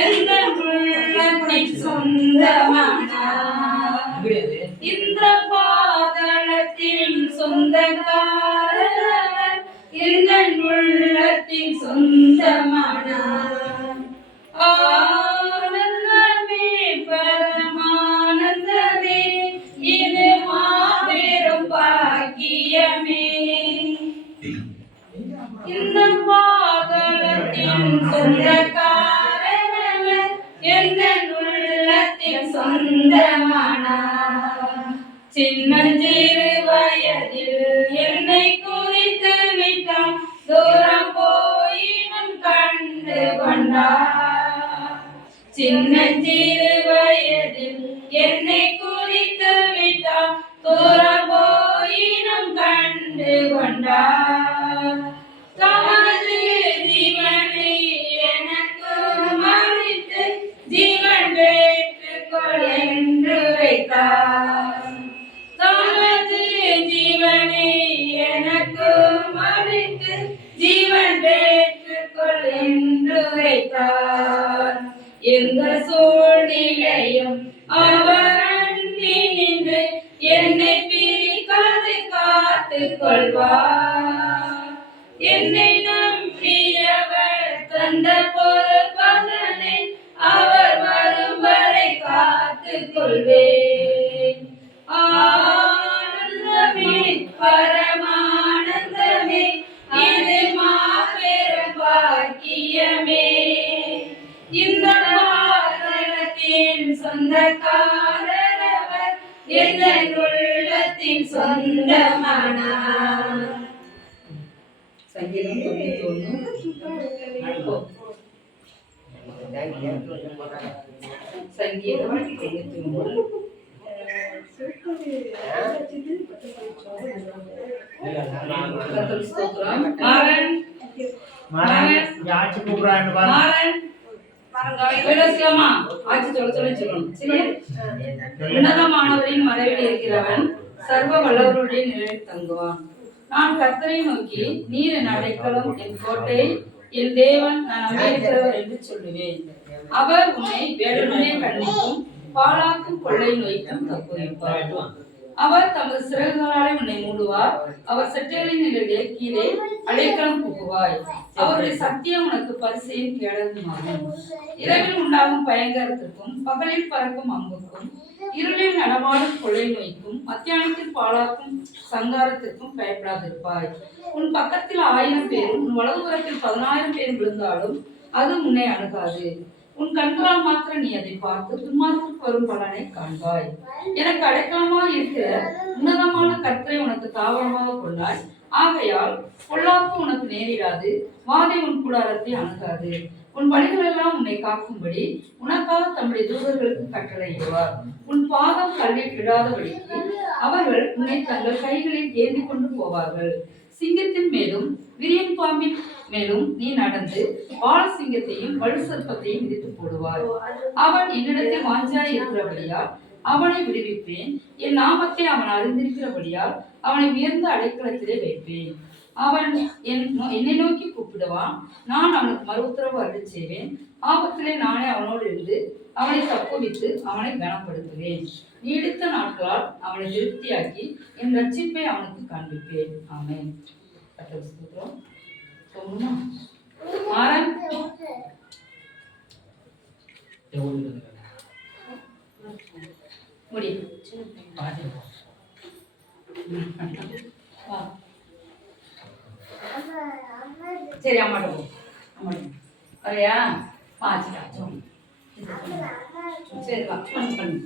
எந்த உள்ளத்தின் சொந்தமானார் இந்த பாதளத்தின் சொந்தக்காரர் எந்த உள்ளத்தின் சொந்தமானார் ஆனந்தமே பரமானந்தமே இது மாபெரும் பாக்கியமே. இந்த பாதளத்தின் உள்ளத்தின் சின்னஞ்சிறு வயதில் என்னை குறித்து விட்டான் தூரம் போயினும் கண்டு கொண்டார். சின்னஞ்சிறு வைத்தார். எந்த சூழ்நிலையும் அவர் அண்டி நின்று என்னை பிரிக்காது காத்துக் கொள்வார் என்னை நம்பியவர் தந்த சொந்தக்காரரவர் எந்த உள்ளத்தின் சொந்தமானார். சங்கீதம் தொண்ணூத்தி ஒண்ணு சங்கீதம் தொண்ணூத்தி ஒண்ணு கர்த்தருக்கு ஸ்தோத்திரம். மாறன். மாறன். யாச்சு கூப்பிடுறான்னு பாரு மாறன். பேசலாமா ஆட்சி சொல்ல சொல்லணும் உன்னதமானவரின் மறைவில் இருக்கிறவன் சர்வ வல்லவருடைய நிலையில் தங்குவான். நான் கர்த்தரை நோக்கி நீர் என் அடைக்கலம் என் கோட்டை என் தேவன் நான் நம்பியிருக்கிறவர் என்று சொல்லுவேன். அவர் உன்னை வேடனுடைய கண்ணிக்கும் பாலாக்கும் கொள்ளை நோய்க்கும் தப்புவிப்பார். அவர் தமது சிறகுகளாலே உன்னை மூடுவார். அவர் செட்டைகளின் நிலையிலே கீழே அடைக்கலம் புகுவாய் அவருடைய சத்தியம் உனக்கு பரிசையும் கேடகமாகும். இரவில் உண்டாகும் பயங்கரத்திற்கும் பகலில் பறக்கும் அம்புக்கும் இருளில் நடமாடும் கொள்ளை நோய்க்கும் மத்தியானத்தில் பாழாக்கும் சங்காரத்திற்கும் பயப்படாதிருப்பாய். உன் பக்கத்தில் ஆயிரம் பேரும் உன் வலதுபுறத்தில் பதினாயிரம் பேர் விழுந்தாலும் அது உன்னை அணுகாது. உன் கண்களால் மாத்திரம் நீ அதை பார்த்து துன்மார்க்கு வரும் பலனை காண்பாய். எனக்கு அடைக்கலமாக இருக்கிற உன்னதமான கற்றை உனக்கு தாவரமாக கொண்டாய். ஆகையால் பொல்லாப்பு உனக்கு நேரிடாது வாதை உன் கூடாரத்தை அணுகாது. உன் பணிகள் எல்லாம் உன்னை காக்கும்படி உனக்காக தம்முடைய தூதர்களுக்கு கட்டளையிடுவார் உன் பாதம் கல்லில் விடாதபடிக்கு அவர்கள் உன்னை தங்கள் கைகளில் ஏந்தி கொண்டு போவார்கள். சிங்கத்தின் மேலும் விரியன் பாம்பின் மேலும் நீ நடந்து பால் சிங்கத்தையும் வலு சர்ப்பத்தையும் மிதித்து போடுவாய் அவன் என்னிடத்தில் வாஞ்சாய் இருக்கிறபடியால் அவனை விடுவிப்பேன். என் நாமத்தை அவன் அறிந்திருக்கிறபடியால் அவனை உயர்ந்த அடைக்கலத்திலே வைப்பேன். அவன் என் என்னை நோக்கி கூப்பிடுவான். நான் அவனுக்கு மறு உத்தரவு அருள் செய்வேன். ஆபத்திலே நானே அவனோடு இருந்து அவனை தப்புவித்து அவனை கனப்படுத்துவேன். நீடித்த நாட்களால் அவனை திருப்தியாக்கி என் ரட்சிப்பை அவனுக்கு காண்பிப்பேன். ஆமேன். சொல்லுமா? முடி. சரி அம்மாட்ட போ அம்மாட்ட. வரையா பாச்சுட்டா சரி வா பண்ணு